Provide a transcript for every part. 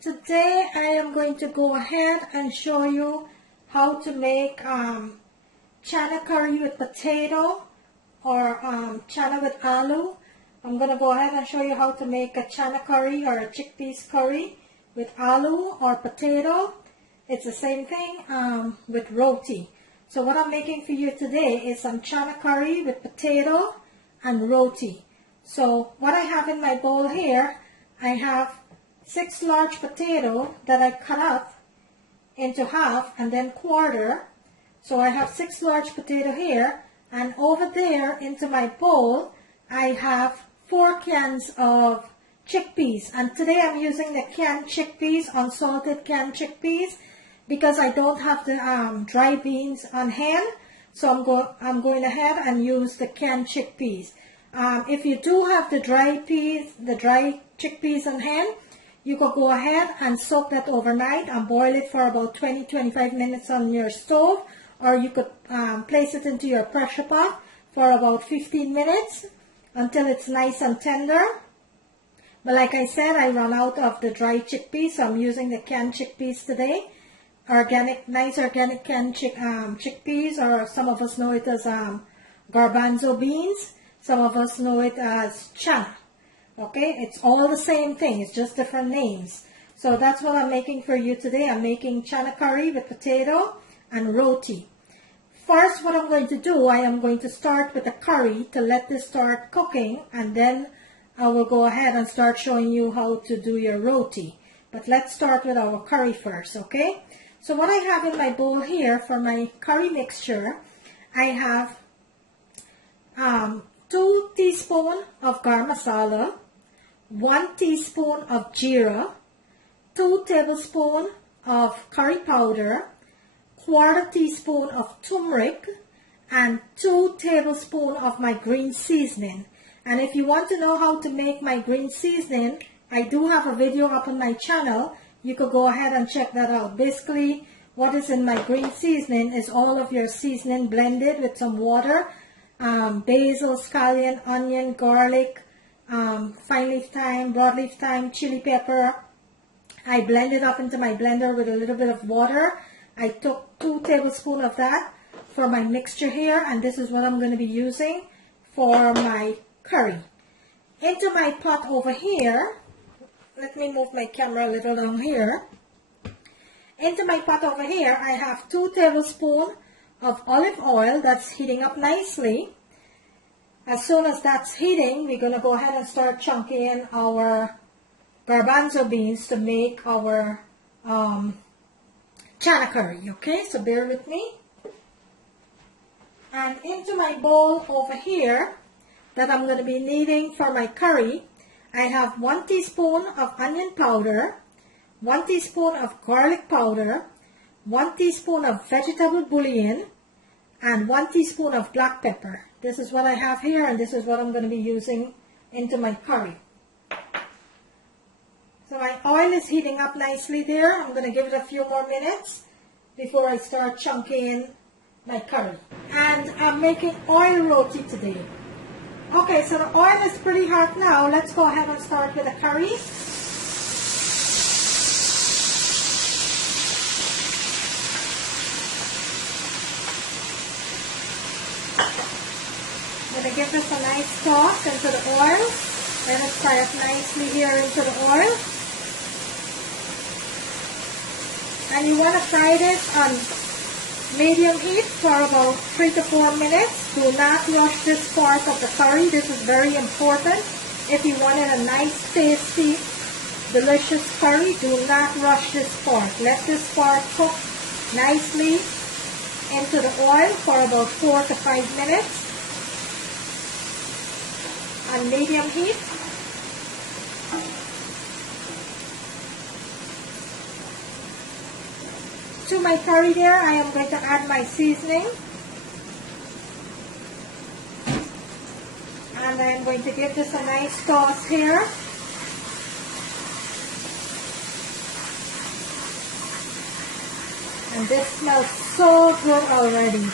Today I am going to go ahead and show you how to make Channa curry with potato or Channa with aloo. I'm going to go ahead and show you how to make a Channa curry or a chickpeas curry with aloo or potato. It's the same thing with roti. So what I'm making for you today is some Channa curry with potato and roti. So what I have in my bowl here, I have 6 large potato that I cut up into half and then quarter. So I have 6 large potato here, and over there into my bowl I have 4 cans of chickpeas, and today I'm using the canned chickpeas, unsalted canned chickpeas, because I don't have the dry beans on hand. So I'm going ahead and use the canned chickpeas. If you do have the dry chickpeas on hand, you could go ahead and soak that overnight and boil it for about 20-25 minutes on your stove, or you could place it into your pressure pot for about 15 minutes until it's nice and tender. But like I said, I run out of the dry chickpeas, so I'm using the canned chickpeas today. Nice organic canned chickpeas, or some of us know it as garbanzo beans. Some of us know it as channa. Okay, it's all the same thing, it's just different names. So that's what I'm making for you today. I'm making Channa curry with potato and roti. First, what I'm going to do, I am going to start with the curry to let this start cooking, and then I will go ahead and start showing you how to do your roti. But let's start with our curry first, okay? So what I have in my bowl here for my curry mixture, I have 2 teaspoons of garam masala, 1 teaspoon of Geera, 2 tablespoons of curry powder, 1/4 teaspoon of turmeric, and 2 tablespoons of my green seasoning. And if you want to know how to make my green seasoning, I do have a video up on my channel. You could go ahead and check that out. Basically, what is in my green seasoning is all of your seasoning blended with some water, basil, scallion, onion, garlic, fine leaf thyme, broadleaf thyme, chili pepper. I blend it up into my blender with a little bit of water. I took 2 tablespoons of that for my mixture here, and this is what I'm going to be using for my curry. Into my pot over here, let me move my camera a little down here. Into my pot over here, I have 2 tablespoons of olive oil that's heating up nicely. As soon as that's heating, we're going to go ahead and start chunking in our garbanzo beans to make our Channa curry, okay? So bear with me. And into my bowl over here that I'm going to be needing for my curry, I have 1 teaspoon of onion powder, 1 teaspoon of garlic powder, 1 teaspoon of vegetable bouillon, and 1 teaspoon of black pepper. This is what I have here, and this is what I'm going to be using into my curry. So my oil is heating up nicely there. I'm going to give it a few more minutes before I start chunking in my curry. And I'm making oil roti today. Okay, so the oil is pretty hot now. Let's go ahead and start with the curry. I'm going to give this a nice toss into the oil. Let it fry up nicely here into the oil. And you want to fry this on medium heat for about 3 to 4 minutes. Do not rush this part of the curry. This is very important. If you wanted a nice, tasty, delicious curry, do not rush this part. Let this part cook nicely into the oil for about 4 to 5 minutes on medium heat. To my curry there, I am going to add my seasoning. And I am going to give this a nice toss here. And this smells so good already.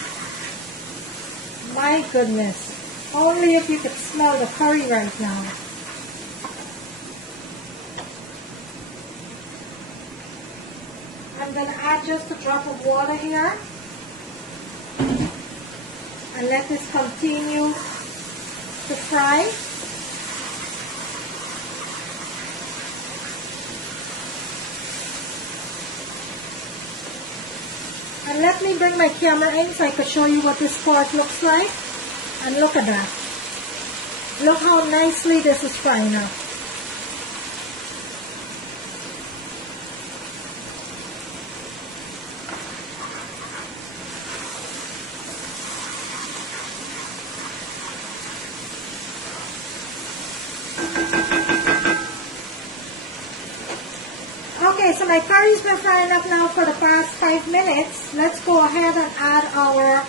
My goodness. Only if you could smell the curry right now. I'm going to add just a drop of water here and let this continue to fry. And let me bring my camera in so I can show you what this part looks like. And look at that. Look how nicely this is frying up. Okay, so my curry's been frying up now for the past 5 minutes. Let's go ahead and add our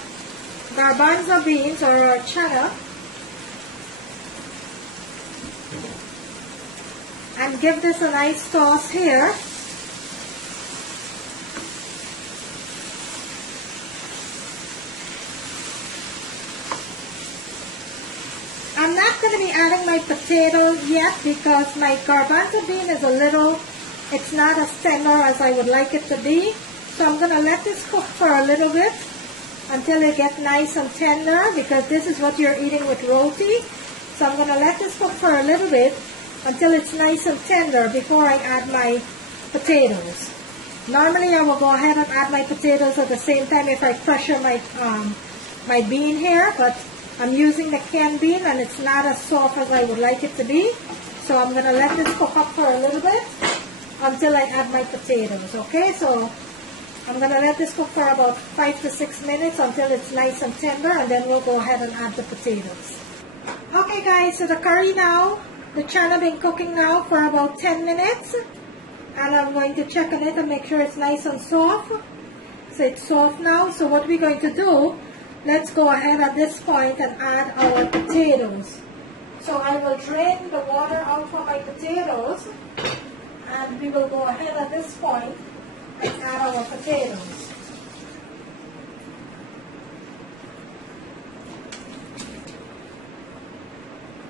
garbanzo beans or our channa and give this a nice toss here. I'm not going to be adding my potato yet because my garbanzo bean is a little, it's not as tender as I would like it to be. So I'm going to let this cook for a little bit until it gets nice and tender, because this is what you're eating with roti. So I'm going to let this cook for a little bit until it's nice and tender before I add my potatoes. Normally I will go ahead and add my potatoes at the same time if I pressure my my bean here, but I'm using the canned bean and it's not as soft as I would like it to be. So I'm going to let this cook up for a little bit until I add my potatoes. Okay, so I'm going to let this cook for about 5 to 6 minutes until it's nice and tender, and then we'll go ahead and add the potatoes. Okay guys, so the curry now, the channa been cooking now for about 10 minutes, and I'm going to check on it and make sure it's nice and soft. So it's soft now, so what we're going to do, let's go ahead at this point and add our potatoes. So I will drain the water out from my potatoes, and we will go ahead at this point and add our potatoes.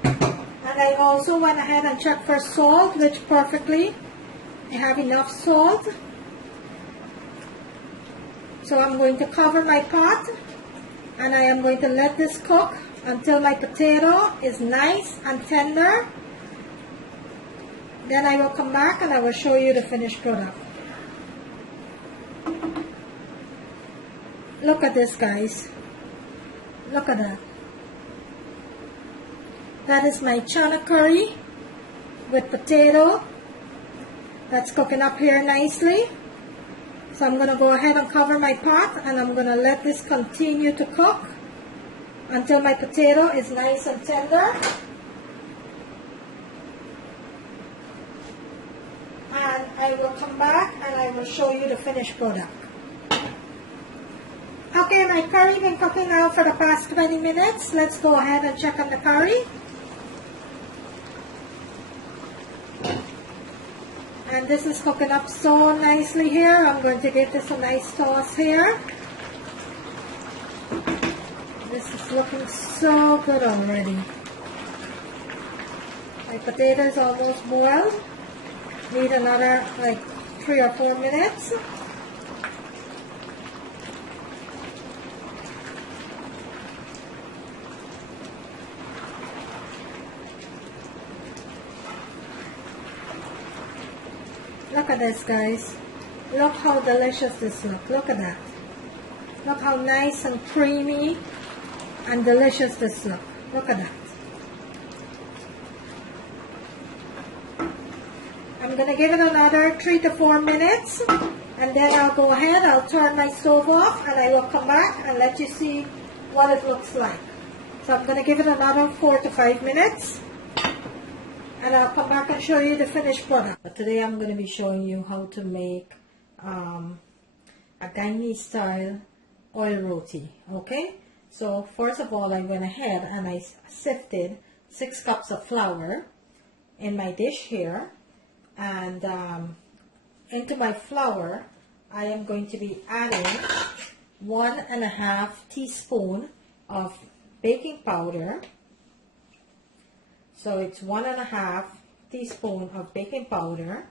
And I also went ahead and checked for salt, which perfectly I have enough salt. So I'm going to cover my pot and I am going to let this cook until my potato is nice and tender. Then I will come back and I will show you the finished product. Look at this, guys. Look at that. That is my channa curry with potato. That's cooking up here nicely. So I'm going to go ahead and cover my pot and I'm going to let this continue to cook until my potato is nice and tender. And I will come back and I will show you the finished product. Okay, my curry been cooking now for the past 20 minutes. Let's go ahead and check on the curry. And this is cooking up so nicely here. I'm going to give this a nice toss here. This is looking so good already. My potato is almost boiled. Need another like 3 or 4 minutes. Look at this, guys. Look how delicious this looks. Look at that. Look how nice and creamy and delicious this looks. Look at that. I'm going to give it another 3 to 4 minutes and then I'll go ahead, I'll turn my stove off and I will come back and let you see what it looks like. So I'm going to give it another 4 to 5 minutes. And I'll come back and show you the finished product. But today I'm going to be showing you how to make a Guyanese style oil roti. Okay? So first of all, I went ahead and I sifted 6 cups of flour in my dish here. And into my flour, I am going to be adding 1.5 teaspoon of baking powder. So it's 1.5 teaspoon of baking powder,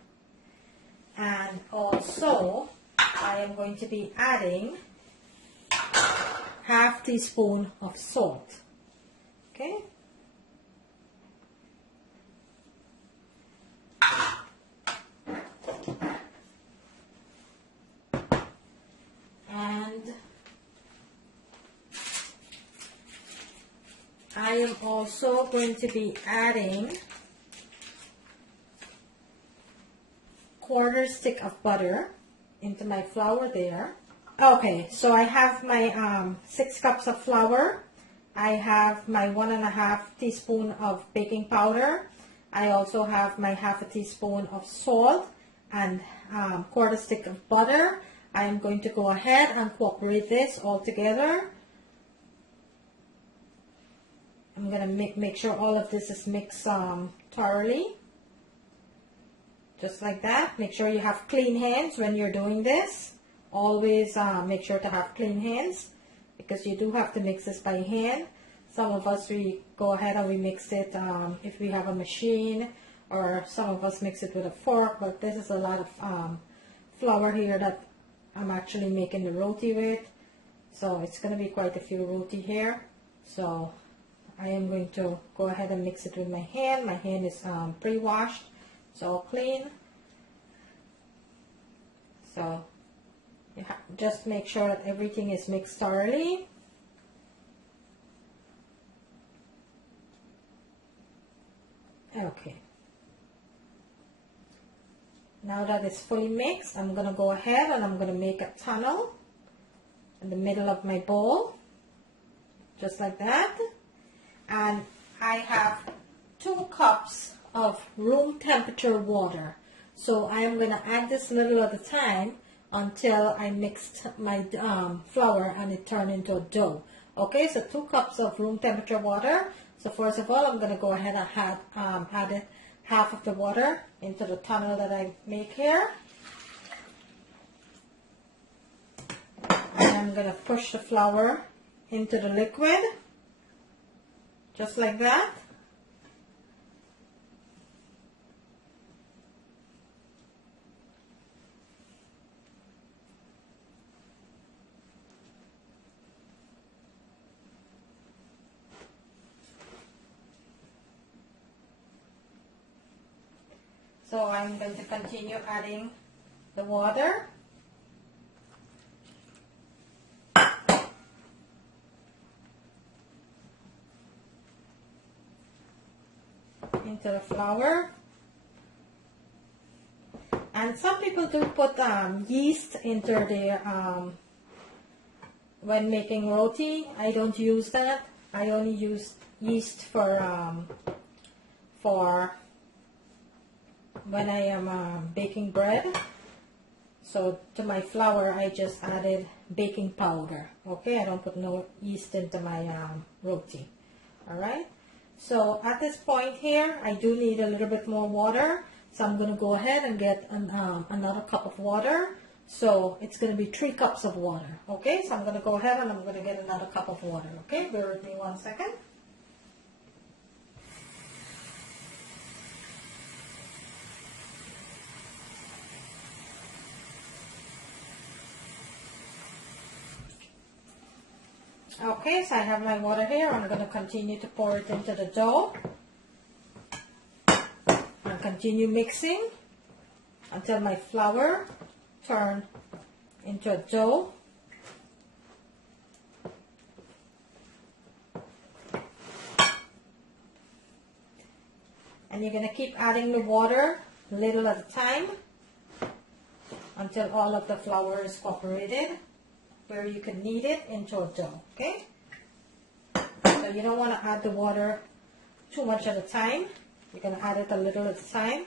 and also I am going to be adding half teaspoon of salt. Okay. And I am also going to be adding quarter stick of butter into my flour there. Okay, so I have my 6 cups of flour. I have my 1.5 teaspoon of baking powder. I also have my half a teaspoon of salt and quarter stick of butter. I am going to go ahead and incorporate this all together. I'm going to make sure all of this is mixed thoroughly. Just like that. Make sure you have clean hands when you're doing this. Always make sure to have clean hands because you do have to mix this by hand. Some of us, we go ahead and we mix it if we have a machine, or some of us mix it with a fork, but this is a lot of flour here that I'm actually making the roti with. So it's going to be quite a few roti here. So I am going to go ahead and mix it with my hand. My hand is pre-washed, it's all clean. So you just make sure that everything is mixed thoroughly. Okay. Now that it's fully mixed, I'm going to go ahead and I'm going to make a tunnel in the middle of my bowl. Just like that. And I have 2 cups of room temperature water. So I am going to add this little at a time until I mixed my flour and it turned into a dough. Okay, so 2 cups of room temperature water. So first of all, I'm going to go ahead and add half of the water into the tunnel that I make here. And I'm going to push the flour into the liquid. Just like that. So I'm going to continue adding the water. Into the flour. And some people do put yeast into their when making roti. I don't use that. I only use yeast for when I am baking bread. So to my flour, I just added baking powder. Okay, I don't put no yeast into my roti. All right. So at this point here, I do need a little bit more water. So I'm going to go ahead and get another cup of water. So it's going to be 3 cups of water. Okay, so I'm going to go ahead and I'm going to get another cup of water. Okay, bear with me 1 second. Okay, so I have my water here. I'm going to continue to pour it into the dough and continue mixing until my flour turns into a dough. And you're going to keep adding the water little at a time until all of the flour is incorporated where you can knead it into a dough, okay? So you don't want to add the water too much at a time. You're going to add it a little at a time,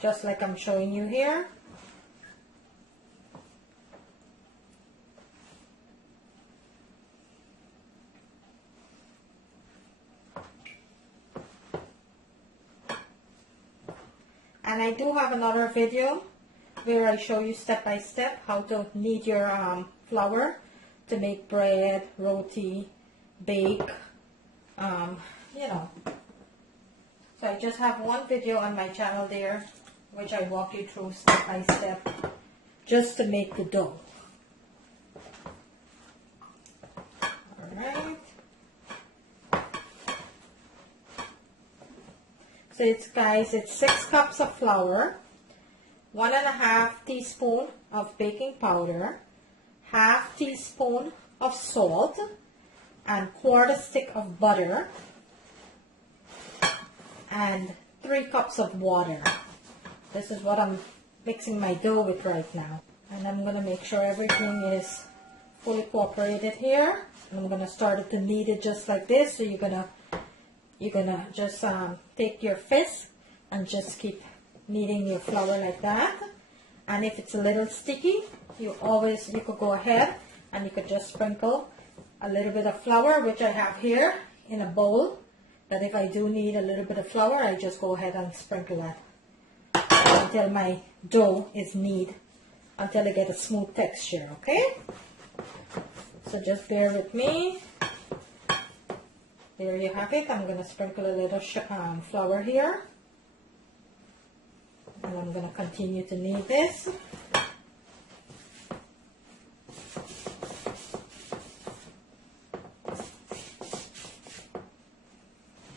just like I'm showing you here. And I do have another video where I show you step by step how to knead your flour to make bread, roti, bake, you know. So I just have one video on my channel there which I walk you through step by step just to make the dough. Alright. So it's 6 cups of flour, 1.5 teaspoon of baking powder, half teaspoon of salt, and quarter stick of butter, and 3 cups of water. This is what I'm mixing my dough with right now. And I'm going to make sure everything is fully cooperated here. And I'm going to start it to knead it just like this. So you're gonna just take your fist and just keep kneading your flour like that. And if it's a little sticky, you could go ahead and you could just sprinkle a little bit of flour, which I have here in a bowl. But if I do need a little bit of flour, I just go ahead and sprinkle that until my dough is kneaded, until I get a smooth texture, okay? So just bear with me. There you have it. I'm going to sprinkle a little flour here. And I'm going to continue to knead this.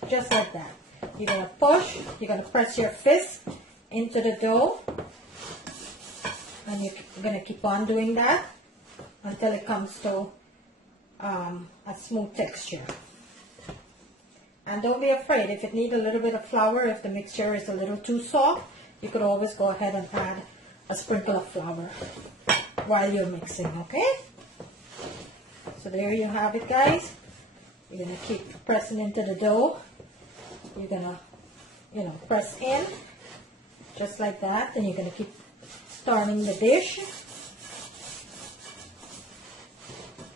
Just like that. You're going to push, you're going to press your fist into the dough. And you're going to keep on doing that until it comes to a smooth texture. And don't be afraid, if it needs a little bit of flour, if the mixture is a little too soft, you could always go ahead and add a sprinkle of flour while you're mixing, okay? So there you have it, guys. You're going to keep pressing into the dough. You're going to, press in just like that. And you're going to keep stirring the dish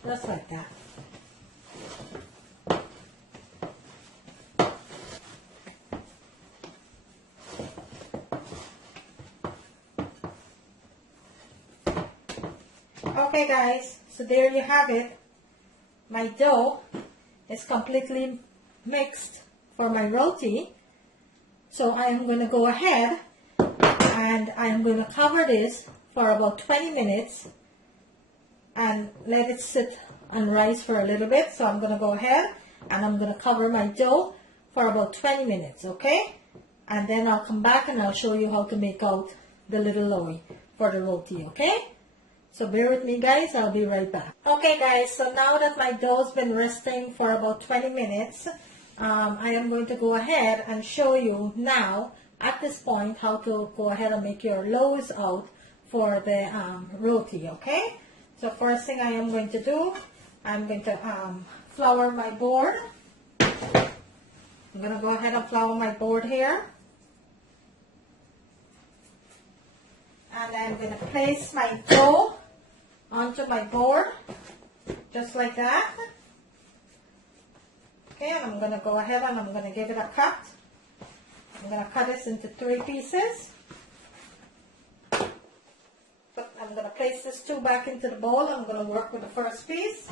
just like that. Okay guys, so there you have it. My dough is completely mixed for my roti. So I am going to go ahead and I am going to cover this for about 20 minutes and let it sit and rise for a little bit. So I'm going to go ahead and I'm going to cover my dough for about 20 minutes, okay? And then I'll come back and I'll show you how to make out the little loaf for the roti, okay? So bear with me guys, I'll be right back. Okay guys, so now that my dough's been resting for about 20 minutes, I am going to go ahead and show you now at this point how to go ahead and make your loaves out for the roti, okay? So first thing I am going to do, I'm going to flour my board. I'm going to go ahead and flour my board here. And I'm going to place my dough onto my board, just like that. Okay, and I'm going to go ahead and I'm going to give it a cut. I'm going to cut this into 3 pieces. But I'm going to place this 2 back into the bowl. I'm going to work with the first piece.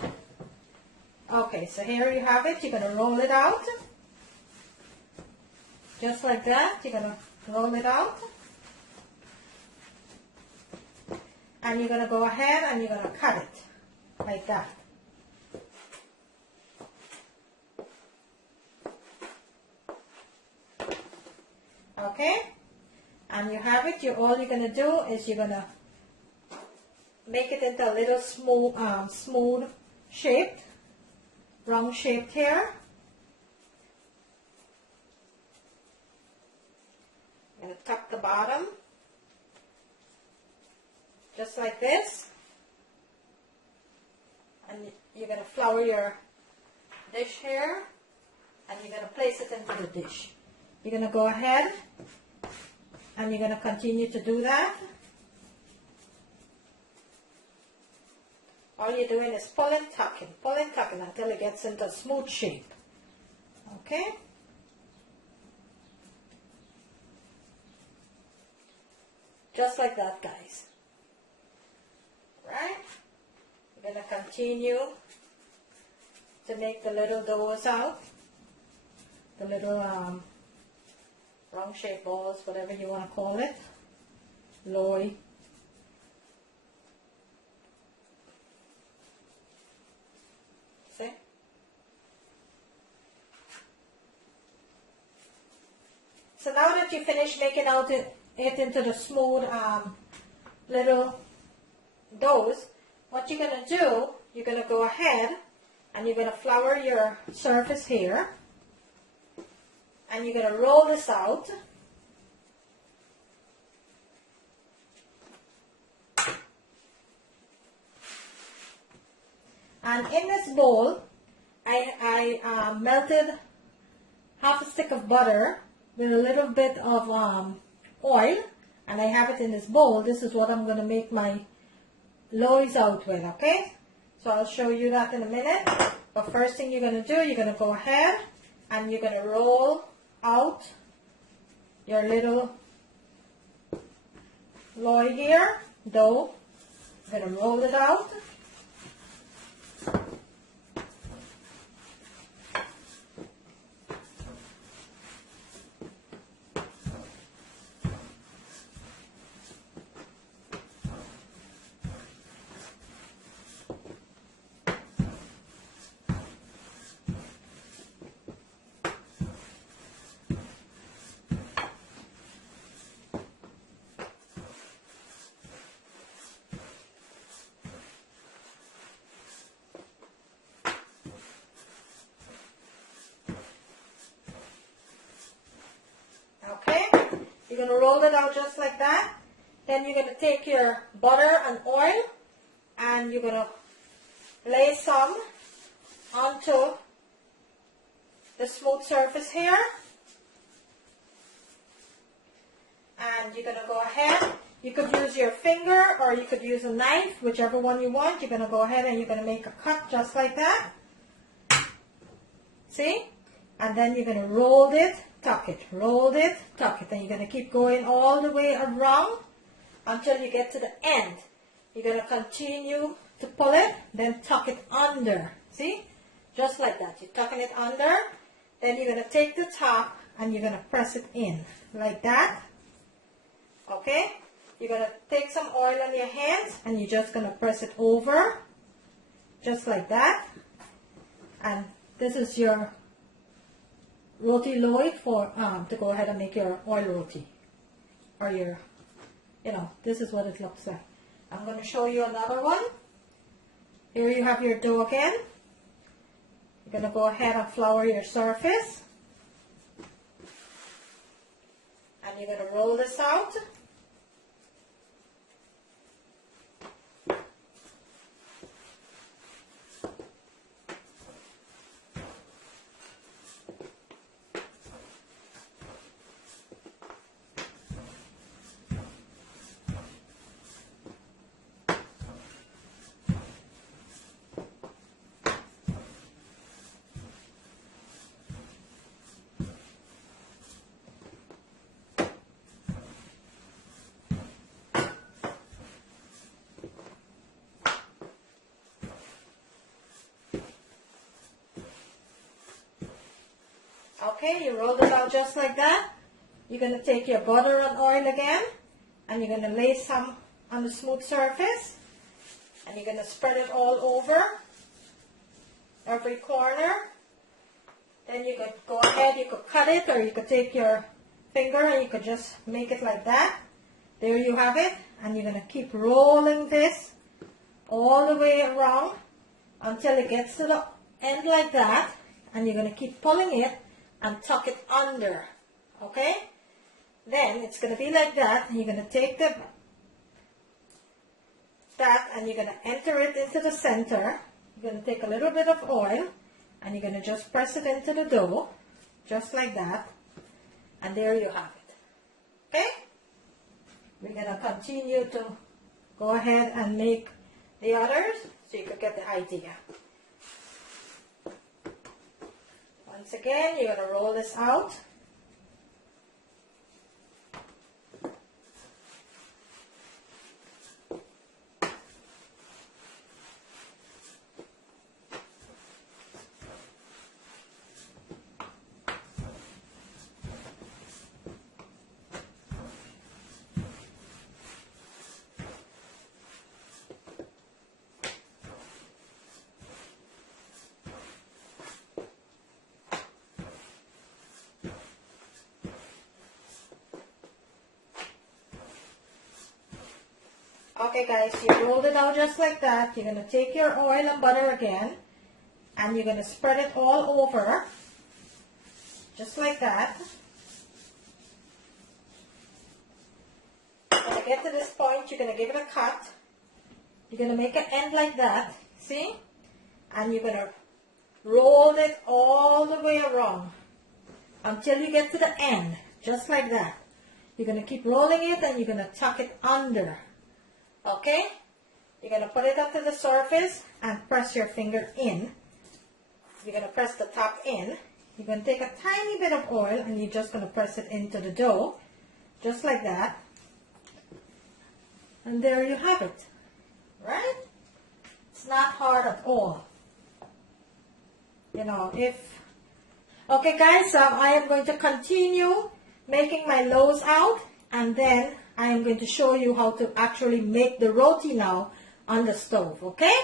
Okay, so here you have it. You're going to roll it out. Just like that. You're going to roll it out. And you're going to go ahead and you're going to cut it like that. Okay, and you have it. All you're going to do is you're going to make it into a little smooth shaped, round shaped here. I'm going to tuck the bottom. Just like this, and you're going to flour your dish here, and you're going to place it into the dish. You're going to go ahead, and you're going to continue to do that. All you're doing is pull and tucking until it gets into a smooth shape. Okay? Just like that, guys. Right? We're going to continue to make the little doughs out, the little round shaped balls, whatever you want to call it. loy. See? So now that you finish making out it into the smooth little doughs, what you're going to do, you're going to go ahead and you're going to flour your surface here, and you're going to roll this out. And in this bowl, I melted half a stick of butter with a little bit of oil, and I have it in this bowl. This is what I'm going to make my loaves out with, okay? So I'll show you that in a minute. But first thing you're going to do, you're going to go ahead and you're going to roll out your little loaf here, dough. You're going to roll it out. Okay, you're going to roll it out just like that. Then you're going to take your butter and oil and you're going to lay some onto the smooth surface here. And you're going to go ahead, you could use your finger or you could use a knife, whichever one you want. You're going to go ahead and you're going to make a cut just like that. See? And then you're going to roll it, tuck it, roll it, tuck it. And you're going to keep going all the way around until you get to the end. You're going to continue to pull it, then tuck it under. See? Just like that. You're tucking it under. Then you're going to take the top and you're going to press it in like that. Okay? You're going to take some oil on your hands and you're just going to press it over. Just like that. And this is your roti loaf for to go ahead and make your oil roti, or your, this is what it looks like. I'm going to show you another one. Here you have your dough again. You're going to go ahead and flour your surface, and you're going to roll this out. Okay, you roll it out just like that. You're going to take your butter and oil again, and you're going to lay some on the smooth surface, and you're going to spread it all over every corner. Then you could go ahead, you could cut it, or you could take your finger and you could just make it like that. There you have it, and you're going to keep rolling this all the way around until it gets to the end like that, and you're going to keep pulling it and tuck it under, okay? Then it's going to be like that, and you're going to take that and you're going to enter it into the center. You're going to take a little bit of oil, and you're going to just press it into the dough, just like that, and there you have it, okay? We're going to continue to go ahead and make the others, so you could get the idea. Once again, you're going to roll this out. Okay guys, you rolled it out just like that. You're going to take your oil and butter again, and you're going to spread it all over, just like that. When you get to this point, you're going to give it a cut. You're going to make an end like that, see? And you're going to roll it all the way around until you get to the end, just like that. You're going to keep rolling it and you're going to tuck it under, okay? You're going to put it up to the surface and press your finger in. You're going to press the top in. You're going to take a tiny bit of oil and you're just going to press it into the dough, just like that. And there you have it, right? It's not hard at all. You know, okay guys, so I am going to continue making my loaves out, and then I am going to show you how to actually make the roti now on the stove, okay?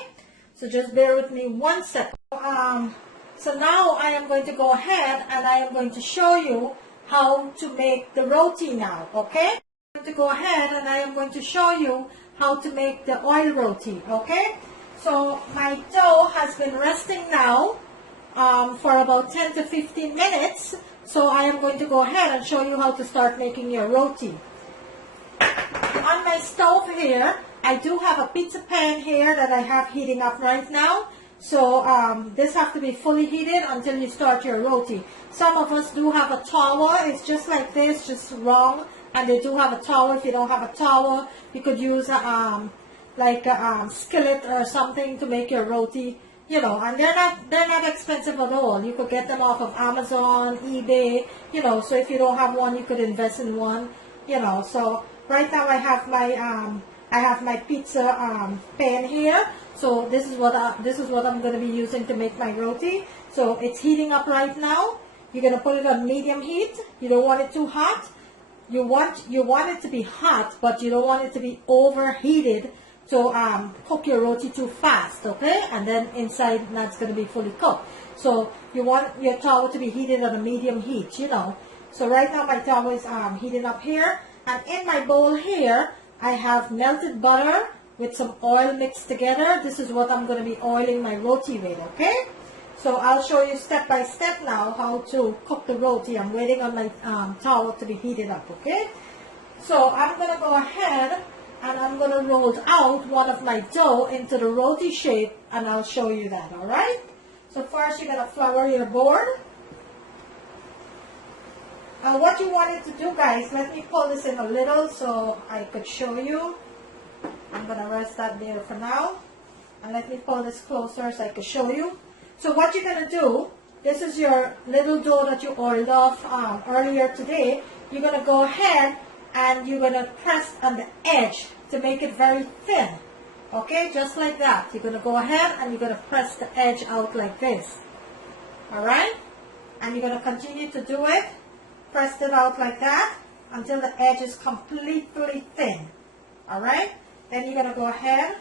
So just bear with me 1 second. So now I am going to go ahead and I am going to show you how to make the roti now, okay? I'm going to go ahead and I am going to show you how to make the oil roti, okay? So my dough has been resting now for about 10 to 15 minutes. So I am going to go ahead and show you how to start making your roti. On my stove here, I do have a pizza pan here that I have heating up right now. So this has to be fully heated until you start your roti. Some of us do have a tower. It's just like this, just wrong. And they do have a tower. If you don't have a tower, you could use like a skillet or something to make your roti. You know, and they're not expensive at all. You could get them off of Amazon, eBay, you know. So if you don't have one, you could invest in one, you know. So right now I have my pizza pan here. So this is what I'm going to be using to make my roti. So it's heating up right now. You're going to put it on medium heat. You don't want it too hot. You want it to be hot, but you don't want it to be overheated to cook your roti too fast, okay? And then inside that's going to be fully cooked. So you want your tower to be heated on a medium heat, you know. So right now my tower is heating up here. And in my bowl here, I have melted butter with some oil mixed together. This is what I'm going to be oiling my roti with, okay? So I'll show you step by step now how to cook the roti. I'm waiting on my tower to be heated up, okay? So I'm going to go ahead and I'm going to roll out one of my dough into the roti shape, and I'll show you that, all right? So first you're going to flour your board. What you wanted to do, guys, let me pull this in a little so I could show you. I'm going to rest that there for now. And let me pull this closer so I can show you. So what you're going to do, this is your little dough that you oiled off earlier today. You're going to go ahead and you're going to press on the edge to make it very thin. Okay, just like that. You're going to go ahead and you're going to press the edge out like this. Alright? And you're going to continue to do it. Press it out like that until the edge is completely thin. Alright? Then you're going to go ahead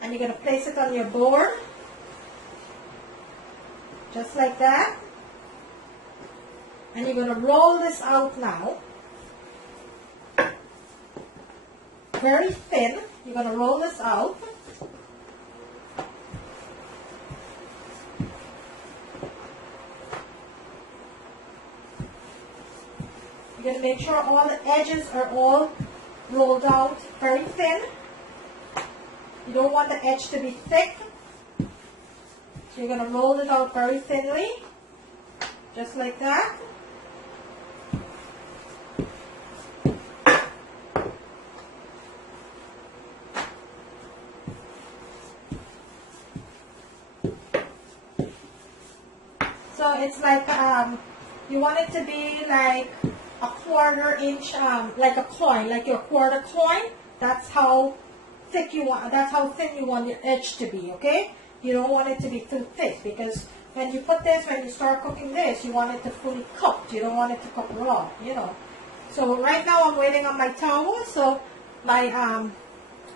and you're going to place it on your board. Just like that. And you're going to roll this out now. Very thin. You're going to roll this out. You're going to make sure all the edges are all rolled out very thin. You don't want the edge to be thick. So you're going to roll it out very thinly. Just like that. So it's like, you want it to be like a 1/4 inch, like a coin, like your quarter coin. That's how thick you want, that's how thin you want your edge to be, okay? You don't want it to be too thick, because when you put this, when you start cooking this, you want it to fully cook. You don't want it to cook raw, you know. So right now I'm waiting on my towel, so my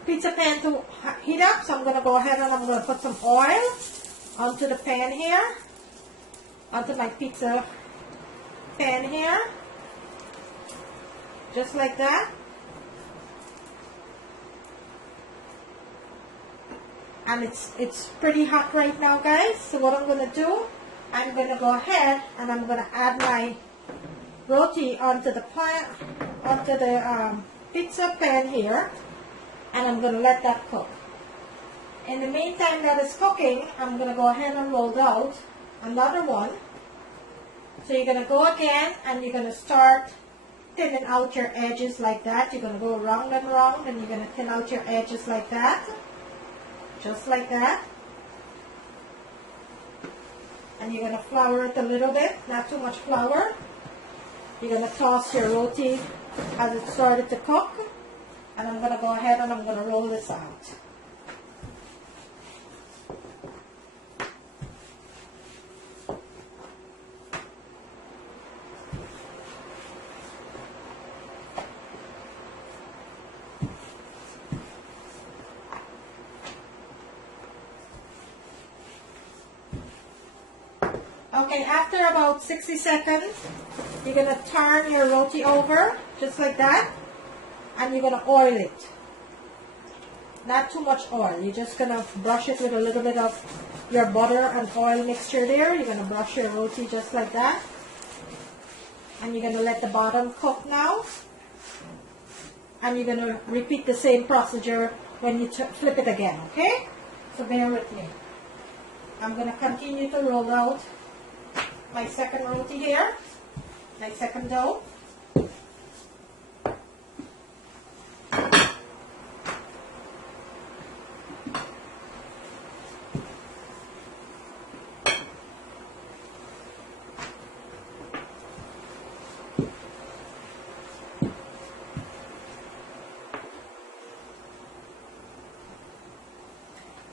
pizza pan to heat up. So I'm going to go ahead and I'm going to put some oil onto the pan here. Onto my pizza pan here, just like that. and it's pretty hot right now, guys. So what I'm going to do, I'm going to go ahead and I'm going to add my roti onto the pizza pan here, and I'm going to let that cook. In the meantime that is cooking, I'm going to go ahead and roll out another one. So you're going to go again and you're going to start thinning out your edges like that. You're going to go round and round, and you're going to thin out your edges like that. Just like that. And you're going to flour it a little bit, not too much flour. You're going to toss your roti as it started to cook. And I'm going to go ahead and I'm going to roll this out. Okay, after about 60 seconds, you're going to turn your roti over, just like that, and you're going to oil it. Not too much oil. You're just going to brush it with a little bit of your butter and oil mixture there. You're going to brush your roti just like that. And you're going to let the bottom cook now. And you're going to repeat the same procedure when you flip it again, okay? So bear with me. I'm going to continue to roll out my second roti here, my second dough.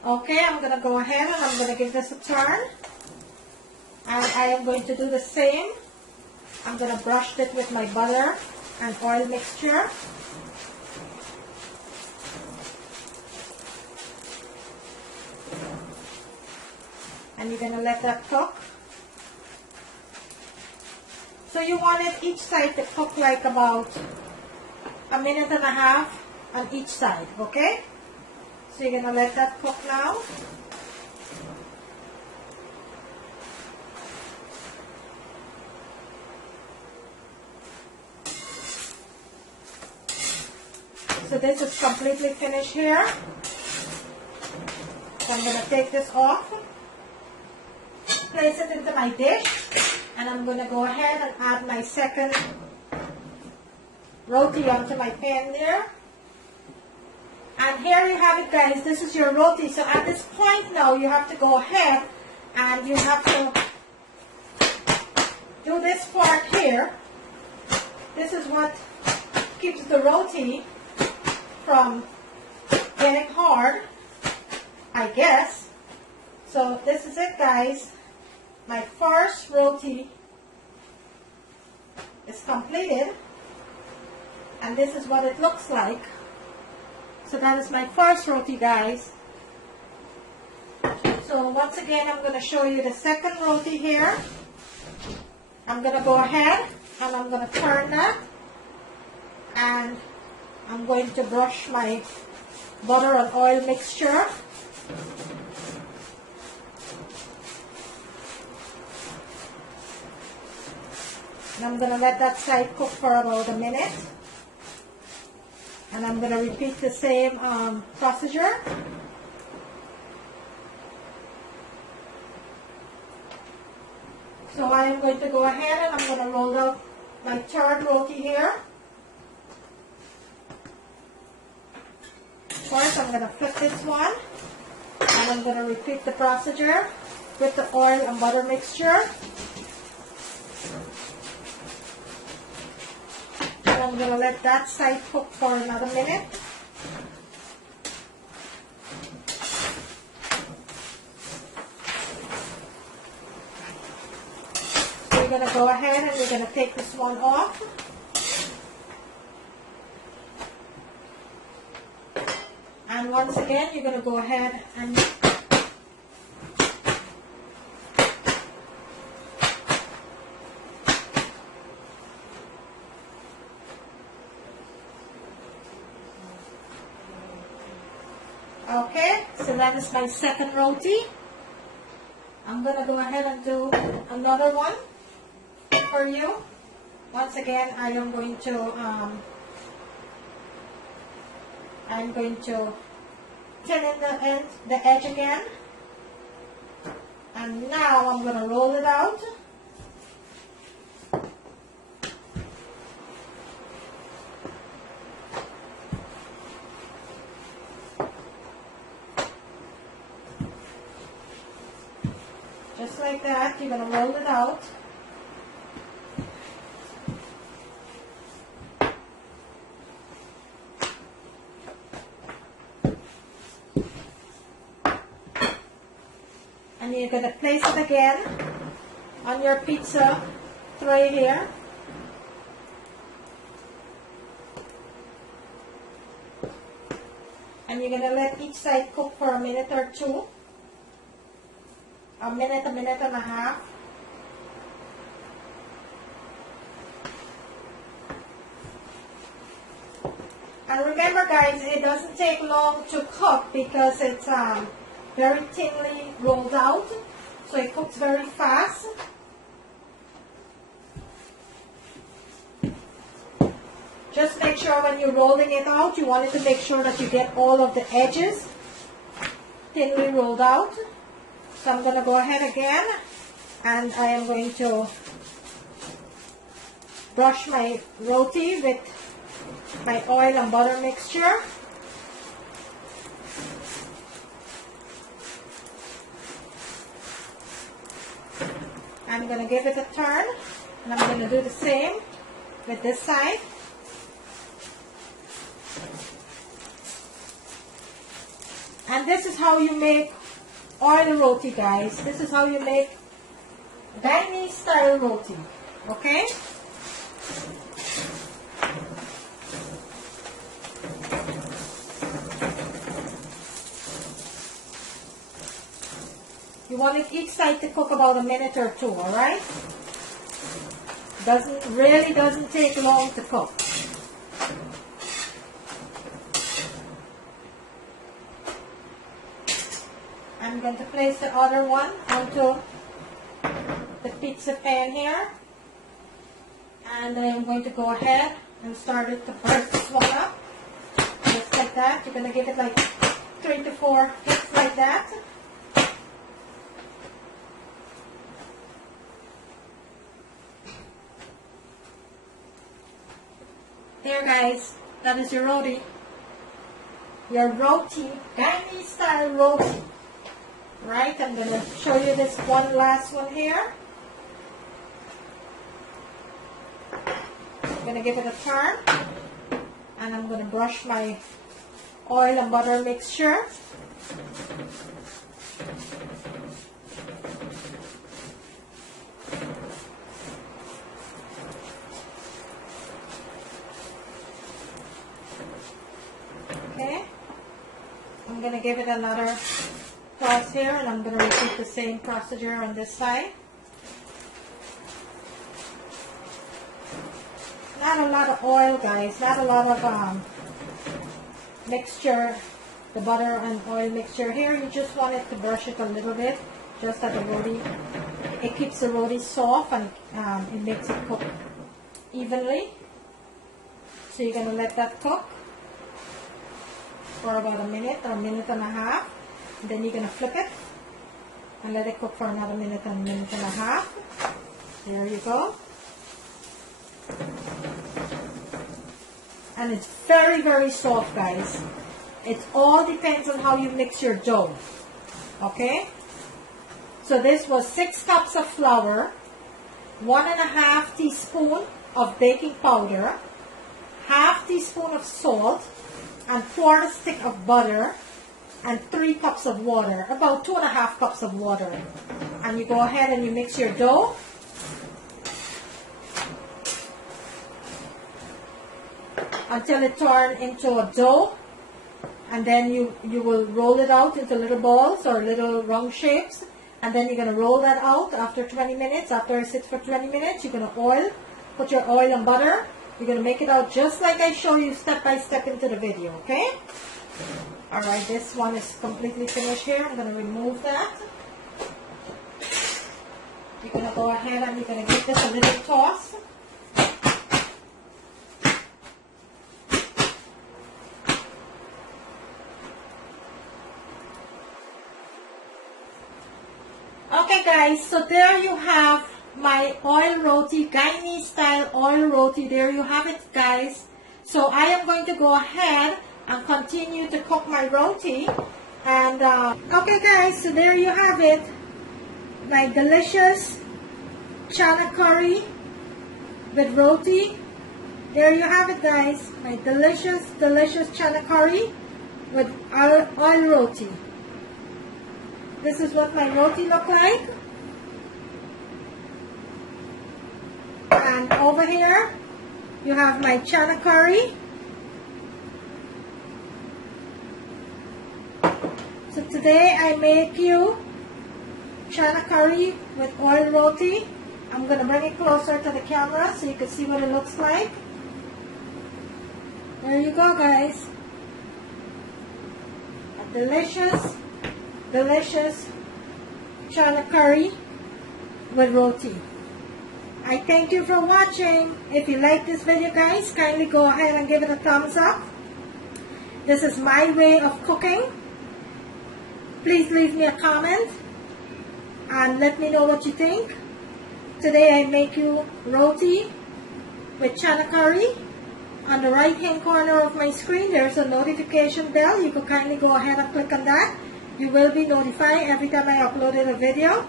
Okay, I'm going to go ahead and I'm going to give this a turn. And I am going to do the same. I'm going to brush it with my butter and oil mixture. And you're going to let that cook. So you want it each side to cook like about a minute and a half on each side, okay? So you're going to let that cook now. So this is completely finished here. So I'm going to take this off, place it into my dish, and I'm going to go ahead and add my second roti onto my pan there. And here you have it, guys. This is your roti. So at this point now, you have to go ahead and you have to do this part here. This is what keeps the roti from getting hard, I guess. So this is it, guys. My first roti is completed, and this is what it looks like. So that is my first roti, guys. So once again, I'm going to show you the second roti here. I'm going to go ahead and I'm going to turn that, and I'm going to brush my butter and oil mixture. And I'm going to let that side cook for about a minute. And I'm going to repeat the same procedure. So I am going to go ahead and I'm going to roll out my third roti here. First, I'm going to flip this one, and I'm going to repeat the procedure with the oil and butter mixture. And I'm going to let that side cook for another minute. So you're going to go ahead and you're going to take this one off. And once again, you're going to go ahead and Okay, so that is my second roti. I'm going to go ahead and do another one for you. Once again, I'm going to thin in the edge again. And now I'm going to roll it out. Just like that, you're going to roll it out. And you're going to place it again on your pizza tray here. And you're going to let each side cook for a minute or two. A minute and a half. And remember guys, it doesn't take long to cook because it's very thinly rolled out, so it cooks very fast. Just make sure when you're rolling it out, you want it to make sure that you get all of the edges thinly rolled out. So I'm going to go ahead again, and I am going to brush my roti with my oil and butter mixture. I'm going to give it a turn, and I'm going to do the same with this side. And this is how you make oil roti, guys. This is how you make Guyanese style roti. Okay? You want it each side to cook about a minute or two, alright? Really doesn't take long to cook. I'm going to place the other one onto the pizza pan here. And I am going to go ahead and start it to burst this one up. Just like that. You're going to give it like 3 to 4 hits like that. There guys, that is your roti. Your roti, Guyanese style roti. Right, I'm going to show you this one last one here. I'm going to give it a turn. And I'm going to brush my oil and butter mixture. Okay. I'm going to give it another toss here, and I'm going to repeat the same procedure on this side. Not a lot of oil, guys. Not a lot of mixture, the butter and oil mixture here. You just want it to brush it a little bit, just at the roti. It keeps the roti soft, and it makes it cook evenly. So you're going to let that cook for about a minute or a minute and a half. Then you're going to flip it and let it cook for another minute and a half. There you go. And it's very, very soft, guys. It all depends on how you mix your dough. Okay? So this was 6 cups of flour, 1.5 teaspoon of baking powder, half teaspoon of salt, and 1/4 stick of butter, and 3 cups of water, about 2.5 cups of water. And you go ahead and you mix your dough. Until it turns into a dough. And then you will roll it out into little balls or little round shapes. And then you're going to roll that out after 20 minutes. After it sits for 20 minutes, you're going to put your oil and butter. You're going to make it out just like I show you step by step into the video, okay? Alright, this one is completely finished here. I'm going to remove that. You're going to go ahead and you're going to give this a little toss. Okay guys, so there you have my oil roti, Guyanese style oil roti. There you have it guys. So I am going to go ahead and continue to cook my roti. And okay guys, so there you have it. My delicious Channa curry with roti. There you have it guys. My delicious Channa curry with oil roti. This is what my roti look like. And over here, you have my Channa curry. So today I make you Channa curry with oil roti. I'm going to bring it closer to the camera so you can see what it looks like. There you go guys. A delicious Channa curry with roti. I thank you for watching. If you like this video guys, kindly go ahead and give it a thumbs up. This is my way of cooking. Please leave me a comment and let me know what you think. Today I make you roti with Channa curry. On the right hand corner of my screen there's a notification bell. You can kindly go ahead and click on that. You will be notified every time I uploaded a video.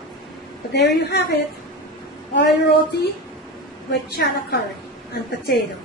But there you have it. Oil roti with Channa curry and potato.